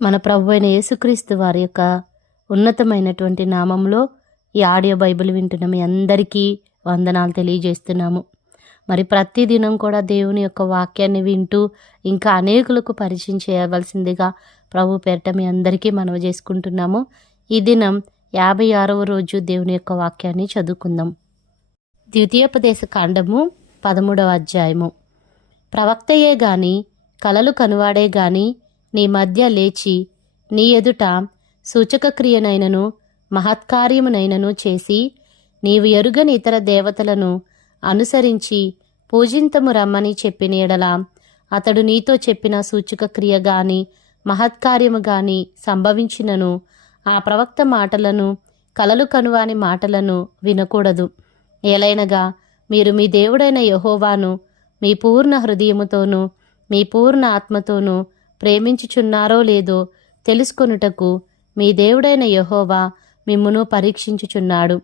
మన ప్రభువైన యేసుక్రీస్తు వారి యొక్క ఉన్నతమైనటువంటి నామంలో ఈ ఆడియో బైబిల్ వింటున్న మీ అందరికీ వందనాలు తెలియజేస్తున్నాము. మరి ప్రతిదినం కూడా దేవుని యొక్క వాక్యాన్ని వింటూ ఇంకా అనేకులకు పరిచయం చేయవలసిందిగా ప్రభు పేరిట మీ అందరికీ మనవి చేసుకుంటున్నాము. ఈ దినం 56వ రోజు దేవుని యొక్క వాక్యాన్ని చదువుకుందాం. ద్వితీయోపదేశ కాండము 13వ అధ్యాయము. ప్రవక్తయే గాని కలలు కనువాడే గాని నీ మధ్య లేచి నీ ఎదుట సూచక క్రియనైనను మహత్కార్యమునైనను చేసి నీవు ఎరుగని ఇతర దేవతలను అనుసరించి పూజింతము రమ్మని చెప్పిన ఎడల అతడు నీతో చెప్పిన సూచక క్రియ గాని మహత్కార్యము గాని సంభవించినను ఆ ప్రవక్త మాటలను కలలు కనువాని మాటలను వినకూడదు. ఏలైనగా మీరు మీ దేవుడైన యెహోవాను మీ పూర్ణ హృదయముతోనూ మీ పూర్ణ ఆత్మతోనూ ప్రేమించుచున్నారో లేదో తెలుసుకొనుటకు మీ దేవుడైన యెహోవా మిమ్మును పరీక్షించుచున్నాడు.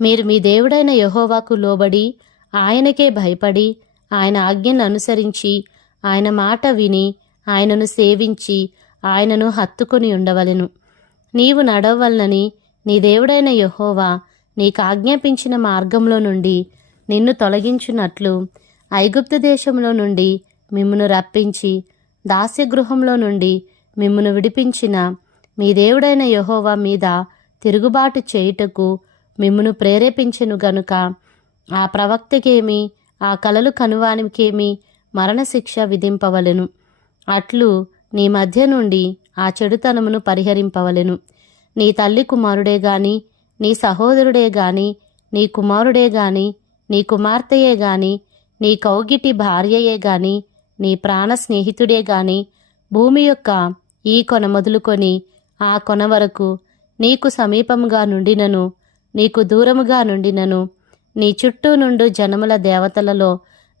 మీరు మీ దేవుడైన యెహోవాకు లోబడి ఆయనకే భయపడి ఆయన ఆజ్ఞను అనుసరించి ఆయన మాట విని ఆయనను సేవించి ఆయనను హత్తుకొని ఉండవలెను. నీవు నడవలనని నీ దేవుడైన యెహోవా నీకు ఆజ్ఞాపించిన మార్గంలో నుండి నిన్ను తొలగించున్నట్లు ఐగుప్తు దేశంలో నుండి మిమ్మును రప్పించి దాస్యగృహంలో నుండి మిమ్మును విడిపించిన మీ దేవుడైన యెహోవా మీద తిరుగుబాటు చేయుటకు మిమ్మును ప్రేరేపించెను గనుక ఆ ప్రవక్తకేమి ఆ కలలు కనువానికేమి మరణశిక్ష విధింపవలెను. అట్లు నీ మధ్య నుండి ఆ చెడుతనమును పరిహరింపవలెను. నీ తల్లి కుమారుడే గాని నీ సహోదరుడే గాని నీ కుమారుడే గాని నీ కుమార్తెయే గాని నీ కౌగిటి భార్యయే గాని నీ ప్రాణ స్నేహితుడే గాని భూమి యొక్క ఈ కొన మొదలుకొని ఆ కొన వరకు నీకు సమీపముగా నుండినను నీకు దూరముగా నుండినను నీ చుట్టూ నుండు జనముల దేవతలలో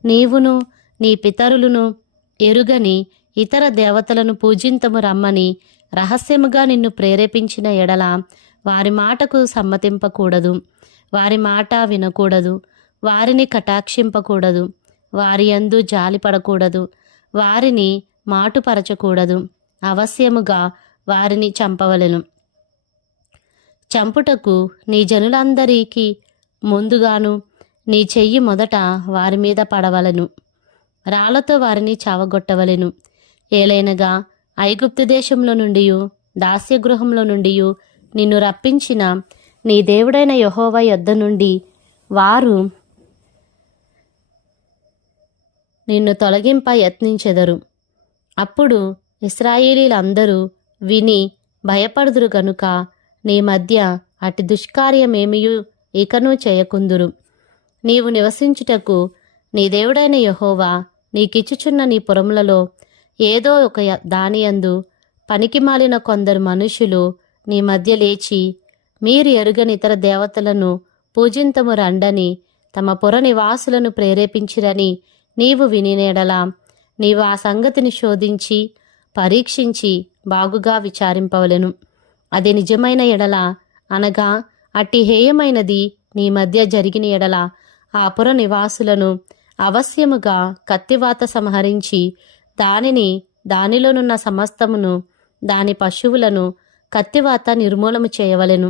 నీవును నీ పితరులను ఎరుగని ఇతర దేవతలను పూజింతము రమ్మని రహస్యముగా నిన్ను ప్రేరేపించిన ఎడల వారి మాటకు సమ్మతింపకూడదు, వారి మాట వినకూడదు, వారిని కటాక్షింపకూడదు, వారి యందు జాలిపడకూడదు, వారిని మాటుపరచకూడదు, అవశ్యముగా వారిని చంపవలెను. చంపుటకు నీ జనులందరికీ ముందుగాను నీ చెయ్యి మొదట వారి మీద పడవలను, రాళ్లతో వారిని చావగొట్టవలెను. ఏలైనగా ఐగుప్తు దేశంలో నుండి దాస్యగృహంలో నుండి నిన్ను రప్పించిన నీ దేవుడైన యెహోవా యొద్ద నుండి వారు నిన్ను తొలగింప యత్నించెదరు. అప్పుడు ఇశ్రాయేలీలందరూ విని భయపడుదురు గనుక నీ మధ్య అటు దుష్కార్యమేమియు ఇకను చేయకుందురు. నీవు నివసించుటకు నీ దేవుడైన యెహోవా నీకిచ్చుచున్న నీ పురములలో ఏదో ఒక దానియందు పనికిమాలిన కొందరు మనుషులు నీ మధ్య లేచి మీరు ఎరుగని ఇతర దేవతలను పూజింతము రండని తమ పుర నివాసులను ప్రేరేపించిరని నీవు వినినేడలా నీవు ఆ సంగతిని శోధించి పరీక్షించి బాగుగా విచారింపవలెను. అది నిజమైన ఎడల అనగా అట్టి హేయమైనది నీ మధ్య జరిగిన ఎడల ఆ పుర నివాసులను అవశ్యముగా కత్తివాత సంహరించి దానిలోనున్న సమస్తమును దాని పశువులను కత్తివాత నిర్మూలము చేయవలెను.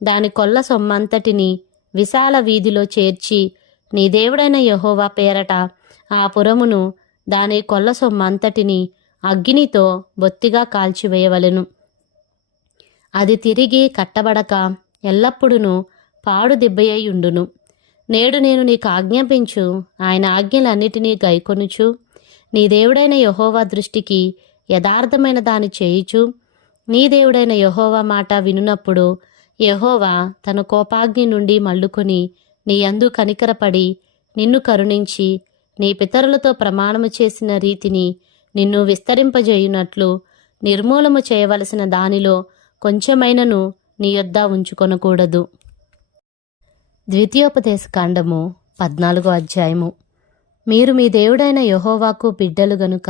దాని కొల్ల సొమ్మంతటిని విశాల వీధిలో చేర్చి నీ దేవుడైన యెహోవా పేరట ఆ పురమును దాని కొల్ల సొమ్మంతటిని అగ్నితో బొత్తిగా కాల్చివేయవలెను. అది తిరిగి కట్టబడక ఎల్లప్పుడూ పాడు దిబ్బయ్యుండును. నేడు నేను నీకు ఆజ్ఞాపించు ఆయన ఆజ్ఞలన్నిటినీ గైకొనుచు నీ దేవుడైన యెహోవా దృష్టికి యథార్థమైన దాని చేయుచు నీ దేవుడైన యెహోవా మాట వినునప్పుడు యెహోవా తన కోపాగ్ని నుండి మళ్ళుకొని నీ యందు కనికరపడి నిన్ను కరుణించి నీ పితరులతో ప్రమాణము చేసిన రీతిని నిన్ను విస్తరింపజేయునట్లు నిర్మూలము చేయవలసిన దానిలో కొంచెమైనను నీ యొద్ద ఉంచుకొనకూడదు. ద్వితీయోపదేశ కాండము 14వ అధ్యాయము. మీరు మీ దేవుడైన యెహోవాకు బిడ్డలు గనుక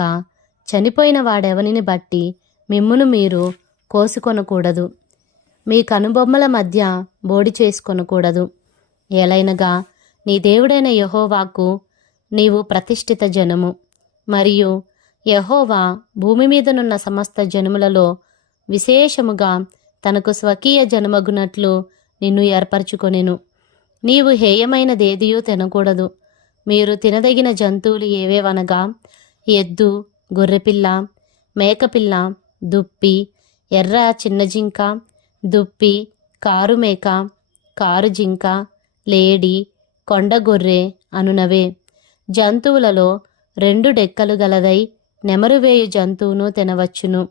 చనిపోయిన వాడెవనిని బట్టి మిమ్మును మీరు కోసుకొనకూడదు, మీ కనుబొమ్మల మధ్య బోడి చేసుకొనకూడదు. ఏలైనగా నీ దేవుడైన యెహోవాకు నీవు ప్రతిష్ఠిత జనము మరియు యెహోవా భూమి మీదనున్న సమస్త జనములలో విశేషముగా తనకు స్వకీయ జనమగునట్లు నిన్ను ఏర్పరచుకొనెను. నీవు హేయమైనదేదియూ తినకూడదు. మీరు తినదగిన జంతువులు ఏవేవనగా ఎద్దు, గొర్రెపిల్ల, మేకపిల్ల, దుప్పి, ఎర్ర చిన్న జింక, దుప్పి, కారుమేక, కారుజింక, లేడి, కొండగొర్రె అనునవే. జంతువులలో 2 డెక్కలు గలదై నెమరువేయు జంతువును తినవచ్చును.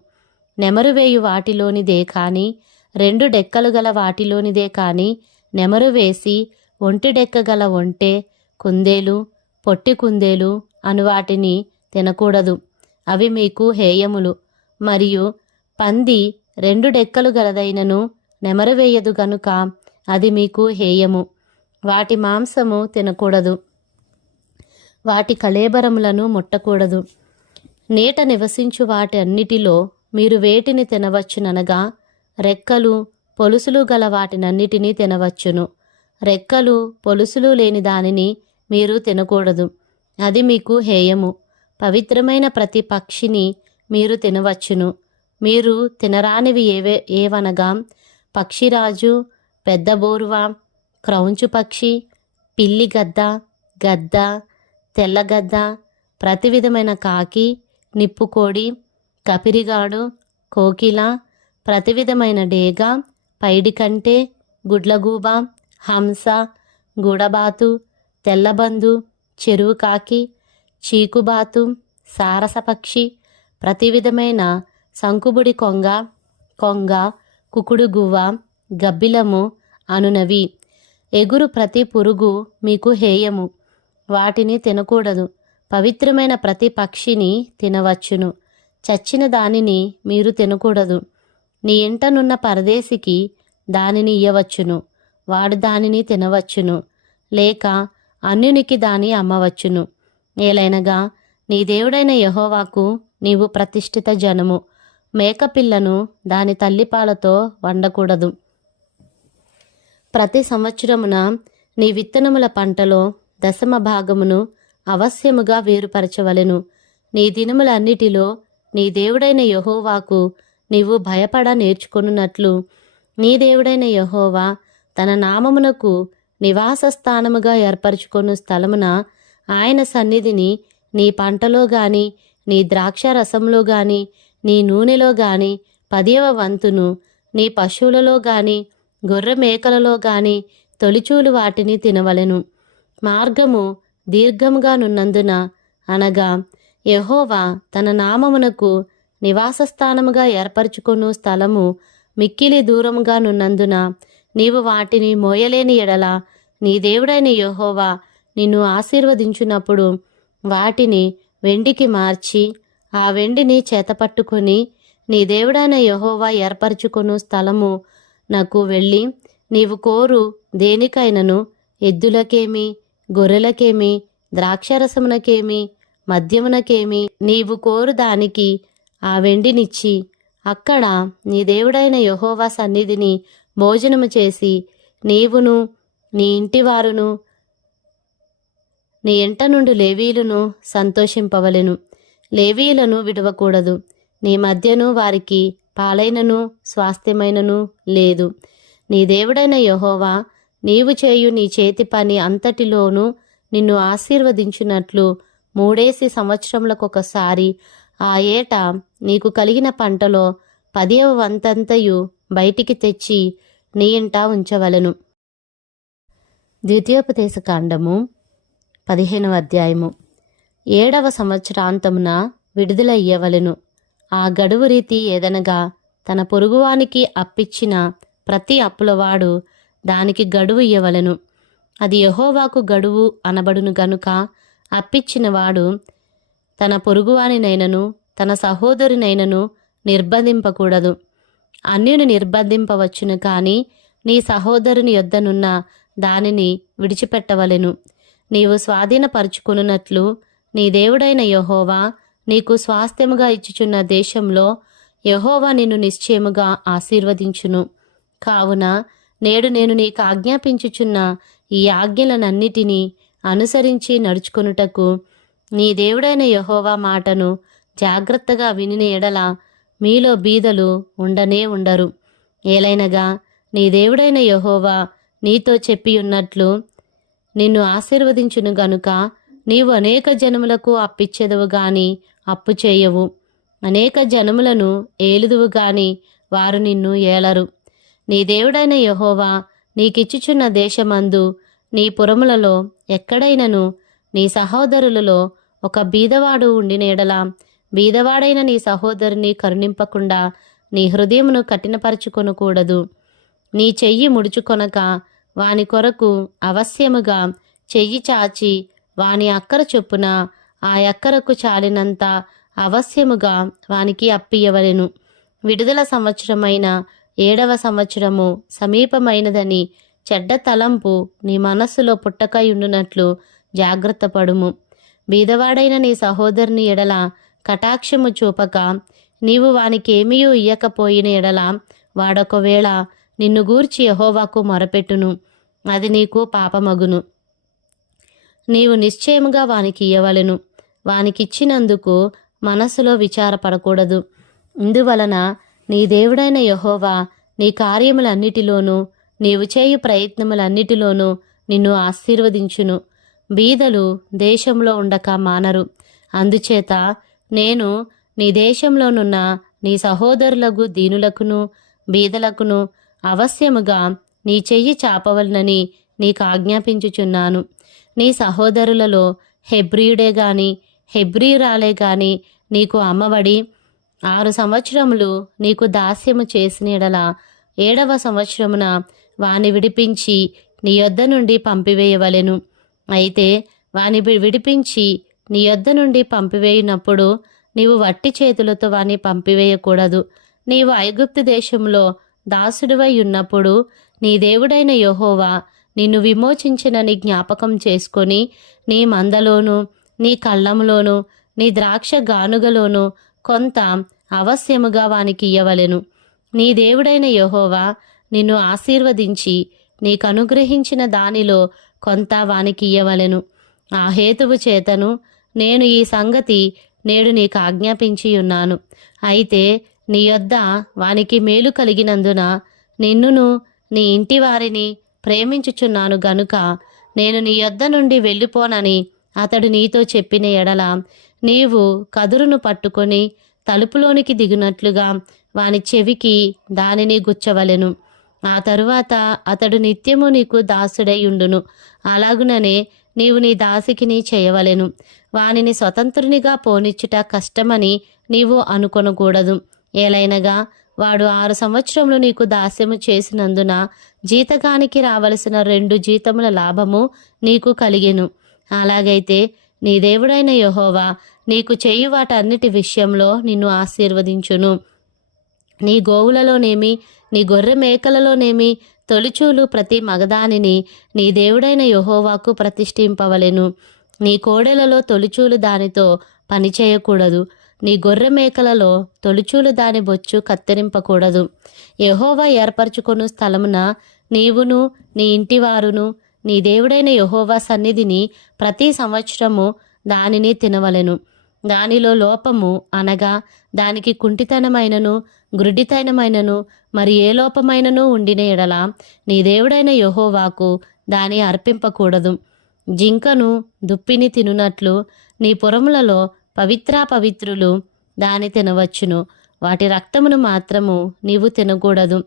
నెమరువేయు వాటిలోనిదే కాని 2 డెక్కలు గల వాటిలోనిదే కాని నెమరు వేసి 1 డెక్క గల ఒంటె, కుందేలు, పొట్టి కుందేలు అను వాటిని తినకూడదు. అవి మీకు హేయములు. మరియు పంది 2 డెక్కలు గలదైనను నెమరువేయదు గనుక అది మీకు హేయము. వాటి మాంసము తినకూడదు. వాటి కళేబరములను ముట్టకూడదు. నీట నివసించు వాటి అన్నిటిలో మీరు వేటిని తినవచ్చుననగా రెక్కలు, పొలుసులు గల వాటినన్నిటినీ తినవచ్చును. రెక్కలు, పొలుసులు లేని దానిని మీరు తినకూడదు. అది మీకు హేయము. పవిత్రమైన ప్రతి పక్షిని మీరు తినవచ్చును. మీరు తినరానివి ఏవనగా పక్షిరాజు, పెద్ద బోరువ, క్రౌంచు పక్షి, పిల్లి గద్ద, గద్ద, తెల్లగద్ద, ప్రతి విధమైన కాకి, నిప్పుకోడి, కపిరిగాడు, కోకిల, ప్రతి విధమైన డేగ, పైడికంటె, గుడ్లగూబ, హంస, గూడబాతు, తెల్లబందు, చెరువు కాకి, చీకుబాతు, సారసపక్షి, ప్రతి విధమైన సంకుబుడి కొంగ, కుకుడుగువ్వ, గబ్బిలము అనునవి. ఎగురు ప్రతి పురుగు మీకు హేయము. వాటిని తినకూడదు. పవిత్రమైన ప్రతి పక్షిని తినవచ్చును. చచ్చిన దానిని మీరు తినకూడదు. నీ ఇంటనున్న పరదేశికి దానిని ఇయ్యవచ్చును. వాడు దానిని తినవచ్చును. లేక అన్యునికి దాని అమ్మవచ్చును. ఏలైనగా నీ దేవుడైన యెహోవాకు నీవు ప్రతిష్ఠిత జనము. మేకపిల్లను దాని తల్లిపాలతో వండకూడదు. ప్రతి సంవత్సరమున నీ విత్తనముల పంటలో 10వ భాగమును అవశ్యముగా వేరుపరచవలెను. నీ దినములన్నిటిలో నీ దేవుడైన యెహోవాకు నీవు భయపడ నేర్చుకొనున్నట్లు నీ దేవుడైన యెహోవా తన నామమునకు నివాస స్థానముగా ఏర్పరచుకొను స్థలమున ఆయన సన్నిధిని నీ పంటలో గాని, నీ ద్రాక్ష రసంలో గాని, నీ నూనెలో గాని 10వ వంతును, నీ పశువులలో గాని, గొర్రె మేకలలో గాని తొలిచూలు వాటిని తినవలెను. మార్గము దీర్ఘముగా నున్నందున, అనగా యెహోవా తన నామమునకు నివాసస్థానముగా ఏర్పరచుకొను స్థలము మిక్కిలి దూరముగా నున్నందున నీవు వాటిని మోయలేని ఎడల నీ దేవుడైన యెహోవా నిన్ను ఆశీర్వదించునప్పుడు వాటిని వెండికి మార్చి ఆ వెండిని చేతపట్టుకొని నీ దేవుడైన యెహోవా ఏర్పరచుకొను స్థలము నాకు వెళ్ళి నీవు కోరు దేనికైనను, ఎద్దులకేమి, గొర్రెలకేమి, ద్రాక్షరసమునకేమి, మద్యమునకేమి నీవు కోరు దానికి ఆ వెండినిచ్చి అక్కడ నీ దేవుడైన యెహోవా సన్నిధిని భోజనము చేసి నీవును నీ ఇంటివారును నీ ఇంట నుండి లేవీయులను సంతోషింపవలెను. లేవీయులను విడవకూడదు. నీ మధ్యను వారికి పాలైనను స్వాస్థ్యమైనను లేదు. నీ దేవుడైన యెహోవా నీవు చేయు నీ చేతి పని అంతటిలోనూ నిన్ను ఆశీర్వదించున్నట్లు 3 సంవత్సరములకొకసారి ఆ ఏట నీకు కలిగిన పంటలో 10వ వంతంతయు బయటికి తెచ్చి నీ ఇంట ఉంచవలెను. ద్వితీయోపదేశకాండము 15వ అధ్యాయము. 7వ సంవత్సరాంతమున విడుదల ఇయ్యవలెను. ఆ గడువు రీతి ఏదనగా తన పొరుగువానికి అప్పిచ్చిన ప్రతి అప్పులవాడు దానికి గడువు ఇయ్యవలెను. అది యెహోవాకు గడువు అనబడును గనుక అప్పిచ్చినవాడు తన పొరుగువానినైనను తన సహోదరునైనను నిర్బంధింపకూడదు. అన్యుని నిర్బంధింపవచ్చును కాని నీ సహోదరుని యొద్దనున్న దానిని విడిచిపెట్టవలెను. నీవు స్వాధీనపరుచుకొనున్నట్లు నీ దేవుడైన యెహోవా నీకు స్వాస్థ్యముగా ఇచ్చుచున్న దేశంలో యెహోవా నిన్ను నిశ్చయముగా ఆశీర్వదించును. కావున నేడు నేను నీకు ఆజ్ఞాపించుచున్న ఈ ఆజ్ఞలనన్నిటినీ అనుసరించి నడుచుకొనుటకు నీ దేవుడైన యెహోవా మాటను జాగ్రత్తగా వినిన ఎడల మీలో బీదలు ఉండనే ఉండరు. ఏలైనగా నీ దేవుడైన యెహోవా నీతో చెప్పి ఉన్నట్లు నిన్ను ఆశీర్వదించును గనుక నీవు అనేక జనములకు అప్పిచ్చెదవు గాని అప్పు చేయవు, అనేక జనములను ఏలుదువు గాని వారు నిన్ను ఏలరు. నీ దేవుడైన యెహోవా నీకిచ్చుచున్న దేశమందు నీ పురములలో ఎక్కడైనను నీ సహోదరులలో ఒక బీదవాడు ఉండిన ఎడల బీదవాడైన నీ సహోదరుని కరుణింపకుండా నీ హృదయమును కఠినపరచుకొనకూడదు. నీ చెయ్యి ముడుచుకొనక వాని కొరకు అవశ్యముగా చెయ్యి చాచి వాని అక్కర చొప్పున ఆ ఎక్కరకు చాలినంత అవశ్యముగా వానికి అప్పియవలెను. విడుదల సంవత్సరమైన 7వ సంవత్సరము సమీపమైనదని చెడ్డ తలంపు నీ మనస్సులో పుట్టకయుండునట్లు జాగ్రత్త పడుము. బీదవాడైన నీ సహోదరుని ఎడల కటాక్షము చూపక నీవు వానికేమీయూ ఇయ్యకపోయిన ఎడల వాడొకవేళ నిన్ను గూర్చి యెహోవాకు మొరపెట్టును, అది నీకు పాపమగును. నీవు నిశ్చయముగా వానికి ఇయ్యవలెను. వానికిచ్చినందుకు మనస్సులో విచారపడకూడదు. ఇందువలన నీ దేవుడైన యెహోవా నీ కార్యములన్నిటిలోనూ నీవు చేయు ప్రయత్నములన్నిటిలోనూ నిన్ను ఆశీర్వదించును. బీదలు దేశంలో ఉండక మానరు. అందుచేత నేను నీ దేశంలోనున్న నీ సహోదరులకు దీనులకును బీదలకును అవశ్యముగా నీ చెయ్యి చాపవలనని నీకు ఆజ్ఞాపించుచున్నాను. నీ సహోదరులలో హెబ్రీయుడే గాని హెబ్రీయురాలే గాని నీకు అమ్మబడి 6 సంవత్సరములు నీకు దాస్యము చేసిన ఎడల 7వ సంవత్సరమున వాని విడిపించి నీ యొద్ద నుండి పంపివేయవలెను. అయితే వాని విడిపించి నీ యొద్ద నుండి పంపివేయునప్పుడు నీవు వట్టి చేతులతో వాని పంపివేయకూడదు. నీవు ఐగుప్తు దేశంలో దాసుడివై ఉన్నప్పుడు నీ దేవుడైన యెహోవా నిన్ను విమోచించినని జ్ఞాపకం చేసుకొని నీ మందలోను నీ కళ్ళంలోను నీ ద్రాక్ష గానుగలోను కొంత అవశ్యముగా వానికి ఇయ్యవలెను. నీ దేవుడైన యెహోవా నిన్ను ఆశీర్వదించి నీకు అనుగ్రహించిన దానిలో కొంత వానికి ఇయ్యవలెను. ఆ హేతువు చేతను నేను ఈ సంగతి నేడు నీకు ఆజ్ఞాపించి ఉన్నాను. అయితే నీ యొద్ద వానికి మేలు కలిగినందున నిన్నును నీ ఇంటి వారిని ప్రేమించుచున్నాను గనుక నేను నీ యొద్ద నుండి వెళ్ళిపోనని అతడు నీతో చెప్పిన ఎడల నీవు కదురును పట్టుకొని తలుపులోనికి దిగినట్లుగా వాని చెవికి దానిని గుచ్చవలెను. ఆ తరువాత అతడు నిత్యము నీకు దాసుడై ఉండును. అలాగుననే నీవు నీ దాసికిని చేయవలెను. వానిని స్వతంత్రునిగా పోనిచ్చుట కష్టమని నీవు అనుకొనకూడదు. ఏలైనగా వాడు 6 సంవత్సరములు నీకు దాస్యము చేసినందున జీతగానికి రావలసిన 2 జీతముల లాభము నీకు కలిగెను. అలాగైతే నీ దేవుడైన యెహోవా నీకు చేయు వాటన్నిటి విషయంలో నిన్ను ఆశీర్వదించును. నీ గోవులలోనేమి నీ గొర్రె మేకలలోనేమి తొలిచూలు ప్రతి మగదానిని నీ దేవుడైన యెహోవాకు ప్రతిష్ఠింపవలెను. నీ కోడెలలో తొలిచూలు దానితో పనిచేయకూడదు. నీ గొర్రె మేకలలో తొలిచూలు దాని బొచ్చు కత్తిరింపకూడదు. యెహోవా ఏర్పరచుకొను స్థలమున నీవును నీ ఇంటివారును నీ దేవుడైన యెహోవా సన్నిధిని ప్రతి సంవత్సరము దానిని తినవలెను. దానిలో లోపము అనగా దానికి కుంటితనమైనను గ్రుడ్డితనమైనను మరి ఏ లోపమైనను ఉండిన ఎడల నీ దేవుడైన యెహోవాకు దాని అర్పింపకూడదు. జింకను దుప్పిని తినునట్లు నీ పురములలో పవిత్రులు దాని తినవచ్చును. వాటి రక్తమును మాత్రము నీవు తినకూడదు.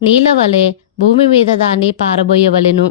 నీళ్ళ వలె భూమి మీద దాన్ని పారబోయవలెను.